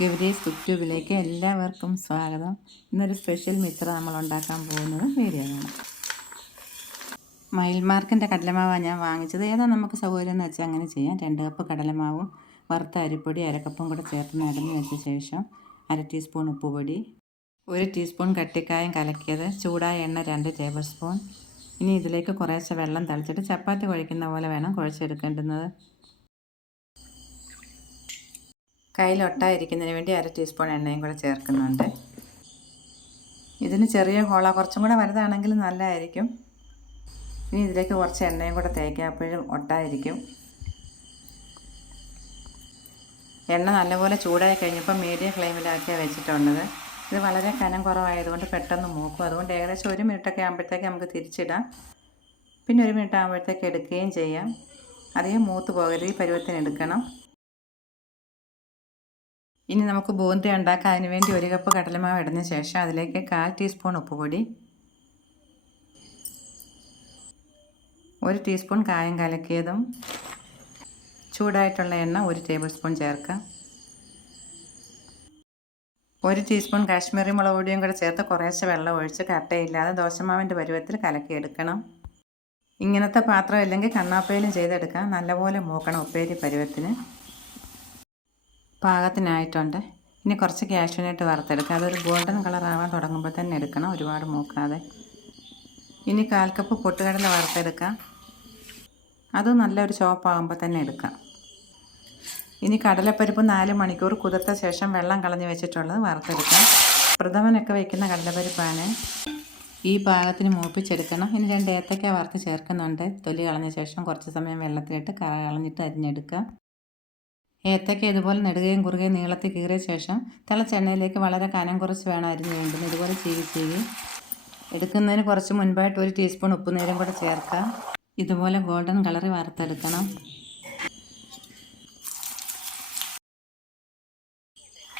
Gowri's cook ട്യൂബിലേക്ക് എല്ലാവർക്കും സ്വാഗതം. ഇന്നൊരു സ്പെഷ്യൽ മിത്ര നമ്മൾ ഉണ്ടാക്കാൻ പോകുന്നത് വീഡിയോ കാണാം മയിൽമാർക്കിന്റെ കടലമാവാണ് ഞാൻ വാങ്ങിച്ചത്. ഏതാ നമുക്ക് സൗകര്യം എന്ന് വെച്ചാൽ അങ്ങനെ ചെയ്യാം. രണ്ട് കപ്പ് കടലമാവും വറുത്ത അരിപ്പൊടി അരക്കപ്പും കൂടെ ചേർത്ത് നടന്ന് വെച്ച ശേഷം അര ടീസ്പൂൺ ഉപ്പുപൊടി ഒരു ടീസ്പൂൺ കട്ടിക്കായം കലക്കിയത് ചൂടായ എണ്ണ രണ്ട് ടേബിൾ സ്പൂൺ ഇനി ഇതിലേക്ക് കുറേശ്ശെ വെള്ളം തളിച്ചിട്ട് ചപ്പാത്തി കുഴയ്ക്കുന്ന പോലെ വേണം കുഴച്ചെടുക്കേണ്ടുന്നത്. കയ്യിലൊട്ടായിരിക്കുന്നതിന് വേണ്ടി അര ടീസ്പൂൺ എണ്ണയും കൂടെ ചേർക്കുന്നുണ്ട്. ഇതിന് ചെറിയ ഹോള കുറച്ചും കൂടെ വലുതാണെങ്കിൽ നല്ലതായിരിക്കും. ഇനി ഇതിലേക്ക് കുറച്ച് എണ്ണയും കൂടെ തേക്കാപ്പോഴും ഒട്ടായിരിക്കും. എണ്ണ നല്ലപോലെ ചൂടായി കഴിഞ്ഞപ്പോൾ മീഡിയം ഫ്ലെയിമിലാക്കിയാണ് വെച്ചിട്ടുള്ളത്. ഇത് വളരെ കനം കുറവായതുകൊണ്ട് പെട്ടെന്ന് മൂക്കും. അതുകൊണ്ട് ഏകദേശം ഒരു മിനിറ്റൊക്കെ ആകുമ്പോഴത്തേക്ക് നമുക്ക് തിരിച്ചിടാം. പിന്നെ ഒരു മിനിറ്റ് ആകുമ്പോഴത്തേക്ക് എടുക്കുകയും ചെയ്യാം. അധികം മൂത്ത് പോകരുത്. ഈ പരുവത്തിന് എടുക്കണം. ഇനി നമുക്ക് ബൂന്തി ഉണ്ടാക്കാൻ അതിന് വേണ്ടി ഒരു കപ്പ് കടലമാവ് ഇടുന്ന ശേഷം അതിലേക്ക് കാൽ ടീസ്പൂൺ ഉപ്പുപൊടി ഒരു ടീസ്പൂൺ കായം കലക്കിയതും ചൂടായിട്ടുള്ള എണ്ണ ഒരു ടേബിൾ സ്പൂൺ ചേർക്കാം ഒരു ടീസ്പൂൺ കാശ്മീരി മുളക് പൊടിയും കൂടെ ചേർത്ത് കുറേശ്ശെ വെള്ളം ഒഴിച്ച് കട്ടയില്ലാതെ ദോശമാവിന്റെ പരുവത്തിൽ കലക്കിയെടുക്കണം. ഇങ്ങനത്തെ പാത്രം ഇല്ലെങ്കിൽ കണ്ണാപ്പയിലും ചെയ്തെടുക്കാം. നല്ലപോലെ മൂക്കണം ഉപ്പേരി പരുവത്തിന്. പാകത്തിനായിട്ടുണ്ട്. ഇനി കുറച്ച് ക്യാഷ്യൂനായിട്ട് വറുത്തെടുക്കുക അതൊരു ഗോൾഡൻ കളർ ആവാൻ തുടങ്ങുമ്പോൾ തന്നെ എടുക്കണം. ഒരുപാട് മൂക്കാതെ. ഇനി കാൽ കപ്പ് പൊട്ടുകടല വറുത്തെടുക്കാം. അത് നല്ലൊരു ചോപ്പാകുമ്പോൾ തന്നെ എടുക്കാം. ഇനി കടലപ്പരിപ്പ് നാല് മണിക്കൂർ കുതിർത്ത ശേഷം വെള്ളം കളഞ്ഞ് വെച്ചിട്ടുള്ളത് വറുത്തെടുക്കാം. പ്രഥമനൊക്കെ വയ്ക്കുന്ന കടലപ്പരിപ്പാണ്. ഈ പാകത്തിന് മൂപ്പിച്ചെടുക്കണം. ഇനി രണ്ട് ഏത്തക്ക വറുത്ത് ചേർക്കുന്നുണ്ട്. തൊലി കളഞ്ഞ ശേഷം കുറച്ച് സമയം വെള്ളത്തിലിട്ട് കളഞ്ഞിട്ട് അരിഞ്ഞെടുക്കുക ഏത്തക്ക ഇതുപോലെ നെടുകയും കുറുകയും നീളത്തിൽ കീറിയ ശേഷം തിളച്ചെണ്ണയിലേക്ക് വളരെ കനം കുറച്ച് വേണം അരിഞ്ഞ് ഇതുപോലെ ചീവി എടുക്കുന്നതിന് കുറച്ച് മുൻപായിട്ട് ഒരു ടീസ്പൂൺ ഉപ്പ് നേരം കൂടെ ചേർക്കാം ഇതുപോലെ ഗോൾഡൻ കളറിൽ വറുത്തെടുക്കണം.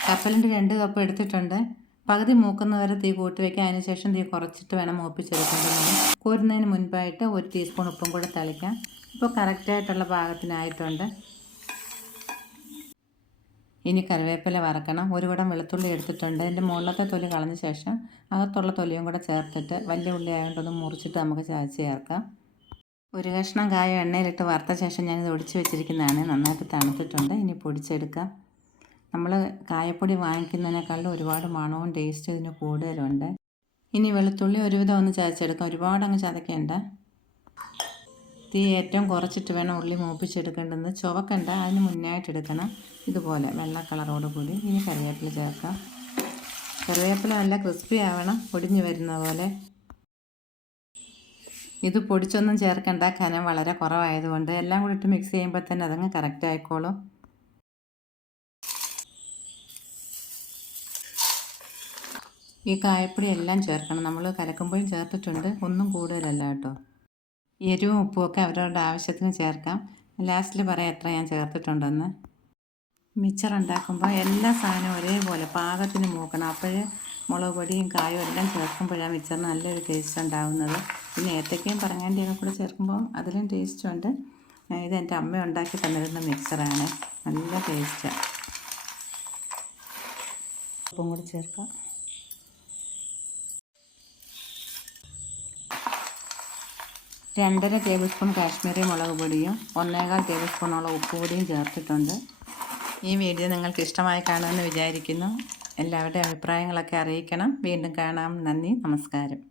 കപ്പലിന്റെ രണ്ട് കപ്പ് എടുത്തിട്ടുണ്ട്. പകുതി മൂക്കുന്നവരെ തീ കൂട്ടി വയ്ക്കുക. അതിന് ശേഷം തീ കുറച്ചിട്ട് വേണം മൂപ്പിച്ചെടുക്കേണ്ടത് കോരുന്നതിന് മുൻപായിട്ട് ഒരു ടീസ്പൂൺ ഉപ്പും കൂടെ തളിക്കാം. ഇപ്പോൾ കറക്റ്റായിട്ടുള്ള പാകത്തിനായിട്ടുണ്ട്. ഇനി കറിവേപ്പില വറക്കണം. ഒരു കുടം വെളുത്തുള്ളി എടുത്തിട്ടുണ്ട്. അതിന്റെ മുകളിലത്തെ തൊലി കളഞ്ഞ ശേഷം അകത്തുള്ള തൊലിയും കൂടെ ചേർത്തിട്ട് വലിയ ഉള്ളി ആയതുകൊണ്ടൊന്ന് മുറിച്ചിട്ട് നമുക്ക് ചതച്ച് ചേർക്കാം. ഒരു കഷ്ണം കായ എണ്ണയിലിട്ട് വറുത്ത ശേഷം ഞാനിത് ഒടിച്ച് വെച്ചിരിക്കുന്നതാണ്. നന്നായിട്ട് തണുത്തിട്ടുണ്ട്. ഇനി പൊടിച്ചെടുക്കാം. നമ്മൾ കായപ്പൊടി വാങ്ങിക്കുന്നതിനേക്കാളും ഒരുപാട് മണവും ടേസ്റ്റ് ഇതിന് കൂടുതലുണ്ട്. ഇനി വെളുത്തുള്ളി ഒരുവിധം ഒന്ന് ചതച്ചെടുക്കാം. ഒരുപാട് അങ്ങ് ചതക്കേണ്ട തീ ഏറ്റവും കുറച്ചിട്ട് വേണം ഉള്ളി മൂപ്പിച്ചെടുക്കേണ്ടത് ചുവക്കണ്ട അതിന് മുന്നായിട്ട് എടുക്കണം. ഇതുപോലെ വെള്ള കളറോട് കൂടി. ഇനി കറിവേപ്പില ചേർക്കാം. കറിവേപ്പില നല്ല ക്രിസ്പി ആവണം. പൊടിഞ്ഞു വരുന്ന പോലെ. ഇത് പൊടിച്ചൊന്നും ചേർക്കേണ്ട. കനം വളരെ കുറവായതുകൊണ്ട് എല്ലാം കൂടി ഇട്ട് മിക്സ് ചെയ്യുമ്പോൾ തന്നെ അതങ്ങ് കറക്റ്റ് ആയിക്കോളും. ഈ കായപ്പൊടി എല്ലാം ചേർക്കണം. നമ്മൾ കലക്കുമ്പോഴും ചേർത്തിട്ടുണ്ട്. ഒന്നും കൂടുതലല്ല കേട്ടോ. എരിവും ഉപ്പുമൊക്കെ അവരവരുടെ ആവശ്യത്തിന് ചേർക്കാം. ലാസ്റ്റിൽ പറയാം എത്ര ഞാൻ ചേർത്തിട്ടുണ്ടെന്ന്. മിച്ചർ ഉണ്ടാക്കുമ്പോൾ എല്ലാ സാധനവും ഒരേപോലെ പാകത്തിന് മൂക്കണം. അപ്പോഴേ മുളക് പൊടിയും കായും എല്ലാം ചേർക്കുമ്പോഴാണ് മിച്ചറിന് നല്ലൊരു ടേസ്റ്റ് ഉണ്ടാകുന്നത് പിന്നെ ഏത്തക്കയും പറങ്ങാണ്ടിയൊക്കെ കൂടെ ചേർക്കുമ്പോൾ അതിലും ടേസ്റ്റുണ്ട് ഇത് എന്റെ അമ്മ ഉണ്ടാക്കി തന്നിരുന്ന മിക്സറാണ് നല്ല ടേസ്റ്റാണ് ഉപ്പും കൂടി ചേർക്കാം. രണ്ടര ടേബിൾ സ്പൂൺ കാശ്മീരി മുളക് പൊടിയും ഒന്നേകാൽ ടേബിൾ സ്പൂണോളം ഉപ്പ് പൊടിയും ചേർത്തിട്ടുണ്ട്. ഈ വീഡിയോ നിങ്ങൾക്ക് ഇഷ്ടമായി കാണുമെന്ന് വിചാരിക്കുന്നു. എല്ലാവരുടെ അഭിപ്രായങ്ങളൊക്കെ അറിയിക്കണം. വീണ്ടും കാണാം. നന്ദി. നമസ്കാരം.